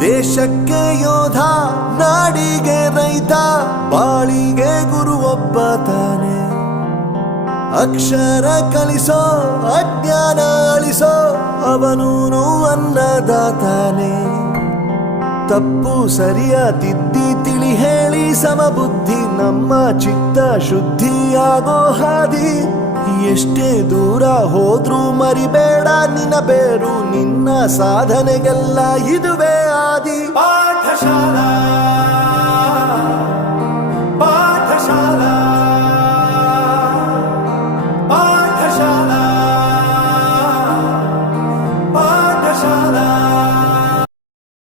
ದೇಶಕ್ಕೆ ಯೋಧ, ನಾಡಿಗೆ ರೈತ, ಬಾಳಿಗೆ ಗುರು ಒಬ್ಬ ತಾನೆ. ಅಕ್ಷರ ಕಲಿಸೋ, ಅಜ್ಞಾನ ಅಳಿಸೋ, ಅವನೂನು ಅನ್ನದಾತಾನೆ. ತಪ್ಪು ಸರಿಯ ತಿದ್ದಿ ತಿಳಿ ಹೇಳಿ ಸಮಬುದ್ಧಿ ನಮ್ಮ ಚಿತ್ತ ಶುದ್ಧಿಯಾಗೋ ಹಾದಿ. ಎಷ್ಟೇ ದೂರ ಹೋದ್ರೂ ಮರಿಬೇಡ ನಿನ್ನ ಬೇರು, ನಿನ್ನ ಸಾಧನೆಗೆಲ್ಲ ಇದುವೇ ಆದಿ.